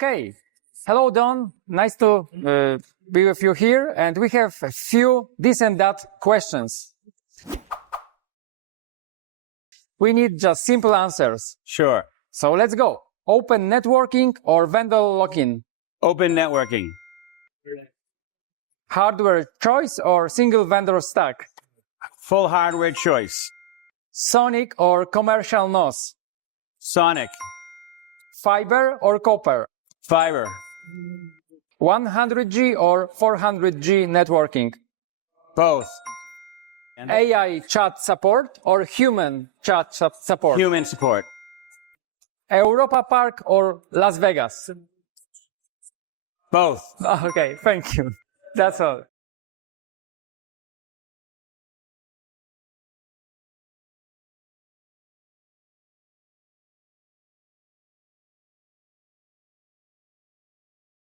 Okay. Hello, Don. Nice to be with you here. And we have a few this and that questions. We need just simple answers. Sure. So let's go. Open networking or vendor lock-in? Open networking. Hardware choice or single vendor stack? Full hardware choice. SONiC or commercial NOS? SONiC. Fiber or copper? Fiber. 100G or 400G networking? Both. AI chat support or human chat support? Human support. Europa Park or Las Vegas? Both. Okay, thank you. That's all.